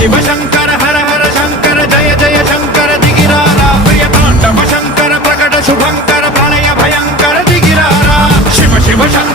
शिव शंकर हर हर शंकर जय जय शंकर दिगिरारा प्रिय तांडव शंकर प्रकट शुभंकर प्रलय भयंकर दिगिरारा शिव शिव शंकर